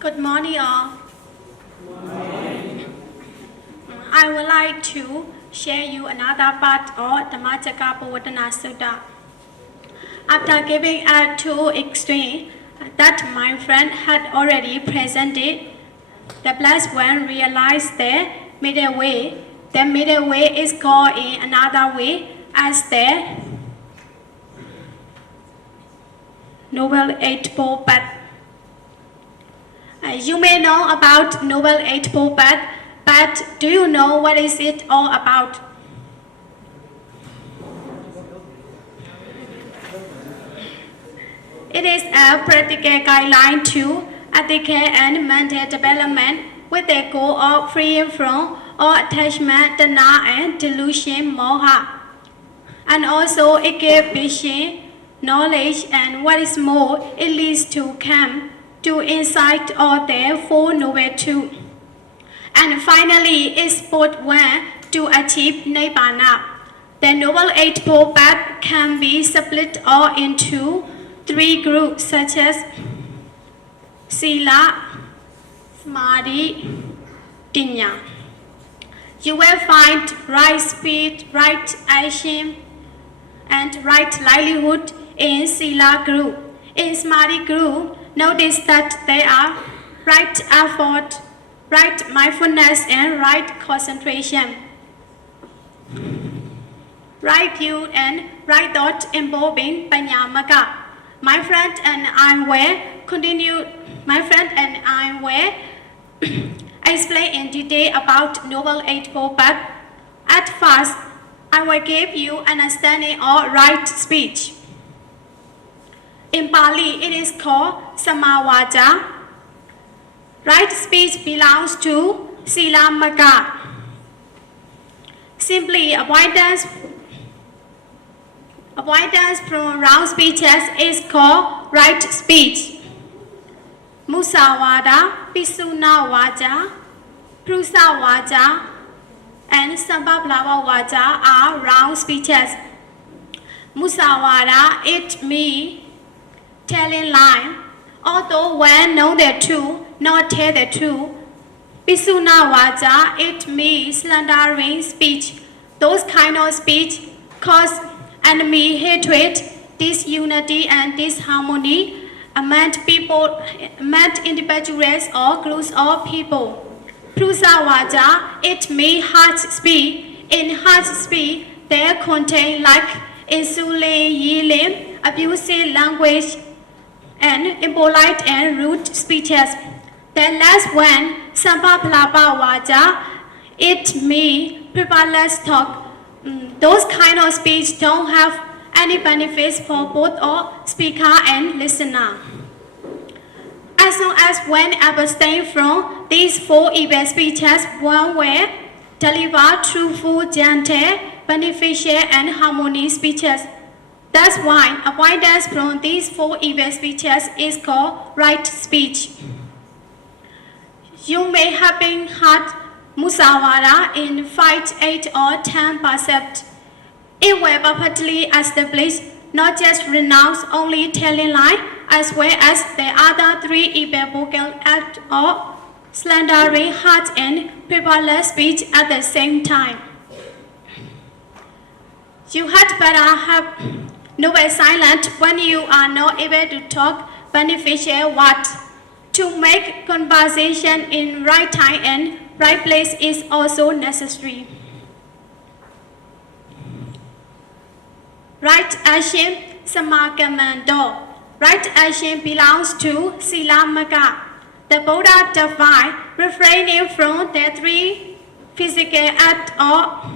Good morning, all. I would like to share you another part of the Majaka Pavatana Sutta. After giving a two extreme that my friend had already presented, the Blessed One realized the middle way. The middle way is called in another way as the Noble Eightfold Path. You may know about Noble Eightfold Path, but do you know what is it all about? It is a practical guideline to ethical and mental development with the goal of freeing from all attachment, denial, and delusion, moha. And also it gives vision, knowledge, and what is more, it leads to calm, to insight or the Four Noble Truths. And finally, it's both one to achieve Nibbana. The Noble Eightfold Path can be split all into three groups such as Sila, Samadhi, Dinya. You will find right speech, right action, and right livelihood in Sila group. In Samadhi group, notice that there are right effort, right mindfulness, and right concentration. Right view and right thought involving Panyamaka. My friend and I will explain in detail about Noble Eightfold Path. At first, I will give you understanding of right speech. In Bali, it is called Samavaja. Right speech belongs to Silamaka. Simply, avoidance from wrong speeches is called right speech. Musawada, Pisuna Prusavaja, and Sambhablava Vaja are wrong speeches. Musawada, it means telling lie, although when know the truth, not tell the truth. Pisuna Vaja, it means slandering speech. Those kind of speech cause enemy, hatred, disunity, and disharmony among people, among individuals or groups of people. Prusavaja, it means harsh speech. In harsh speech, they contain like insulting, yelling, abusive language, and impolite and rude speeches. The last one, Sambhablava Vaja, it means frivolous talk. Those kind of speech don't have any benefits for both the speaker and listener. As long as one abstain from these four evil speeches, one will deliver truthful, gentle, beneficial, and harmonious speeches. That's why avoidance from these four evil speeches is called right speech. You may have been heard Musawada in 5, 8, or 10 precepts. It will perfectly establish not just renounce only telling lie, as well as the other three evil vocal acts of slandering, harsh, and frivolous speech at the same time. You had better have noble silence when you are not able to talk beneficial words. To make conversation in right time and right place is also necessary. Right action, Samagamando. Right action belongs to Silamaka. The Buddha defined refraining from the three physical acts of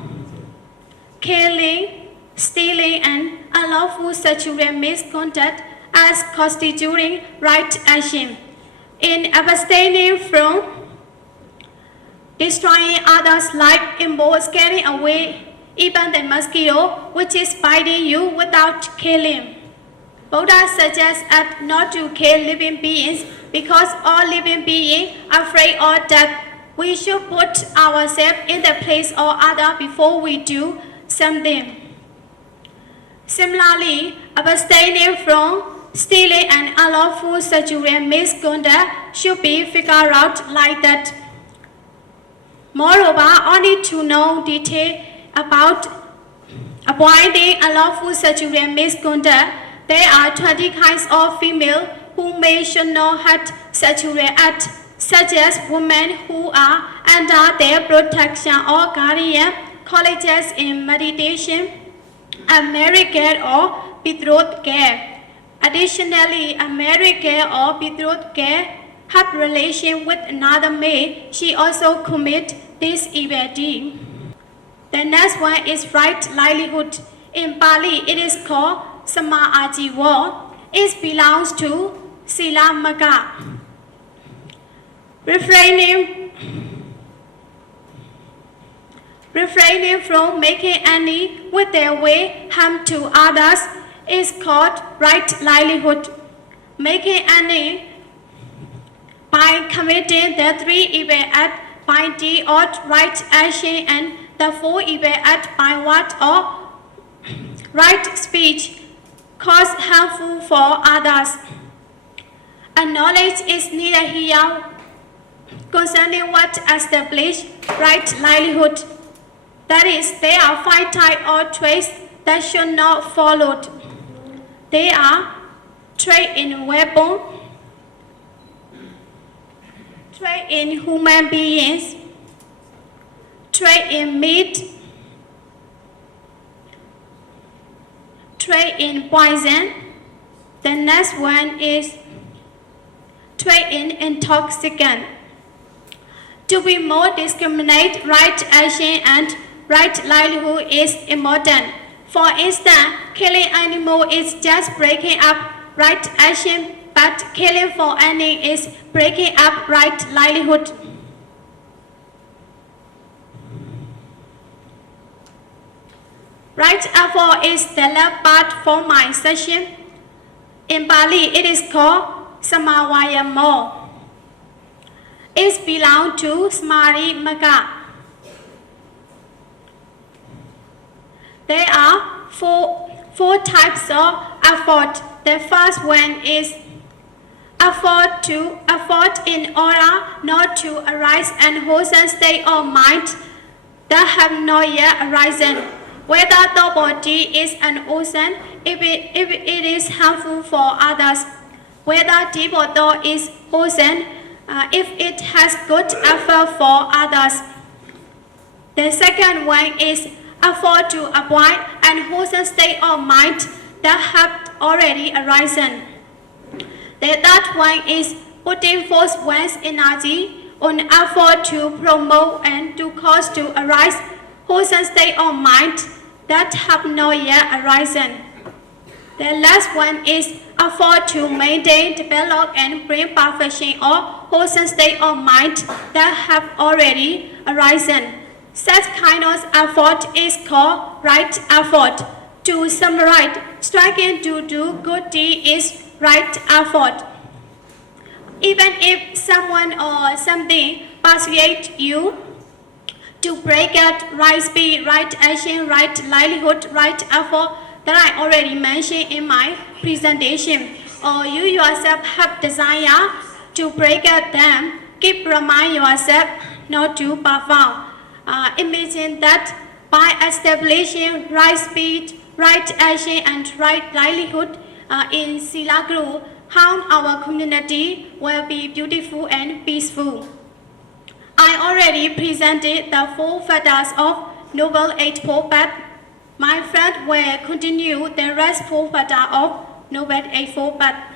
killing, stealing, and unlawful sexual misconduct as constituting right action. In abstaining from destroying others' life involves scaring away even the mosquito which is biting you without killing. Buddha suggests us not to kill living beings because all living beings are afraid of death. We should put ourselves in the place of others before we do something. Similarly, abstaining from stealing and unlawful sexual misconduct should be figured out like that. Moreover, only to know detail about avoiding unlawful sexual misconduct, there are 20 kinds of female who may should not have sexual acts, such as women who are under their protection or guardian, colleges in meditation, and married girl or betrothed girl. Additionally, a married girl or betrothed girl have relation with another male, she also commit this evil deed. The next one is right livelihood. In Bali, it is called Sama Ajiwa. It belongs to Sila Maga. Refraining from making any with their way harm to others is called right livelihood. Making any by committing the 3 evil acts by deed or right action and the 4 evil acts by word or right speech cause harmful for others. And knowledge is needed here concerning what established right livelihood. That is, there are 5 types or traits that should not followed. They are trade in weapon, trade in human beings, trade in meat, trade in poison. The next one is trade in intoxicant. To be more discriminate, right action and right livelihood is important. For instance, killing animal is just breaking up right action, but killing for any is breaking up right livelihood. Right effort is the last part for my session. In Bali, it is called Samawayamo. It belongs to Smari Maga. There are four types of effort. The first one is effort in order not to arise and wholesome state of mind that have not yet arisen. Whether the body is an ocean, if it is harmful for others. Whether deep or thought is ocean, if it has good effort for others. The second one is effort to avoid an wholesome state of mind that have already arisen. The third one is putting forth one's energy on effort to promote and to cause to arise wholesome state of mind that have not yet arisen. The last one is effort to maintain, develop, and bring perfection or wholesome state of mind that have already arisen. Such kind of effort is called right effort. To summarize, striving to do good deed is right effort. Even if someone or something persuades you to break out right speed, right action, right livelihood, right effort that I already mentioned in my presentation, or you yourself have desire to break out them, keep remind yourself not to perform. Imagine that by establishing right speed, right action, and right livelihood in Sila Group, how our community will be beautiful and peaceful. I already presented the 4 factors of Noble Eightfold Path. My friend will continue the rest 4 factors of Noble Eightfold Path.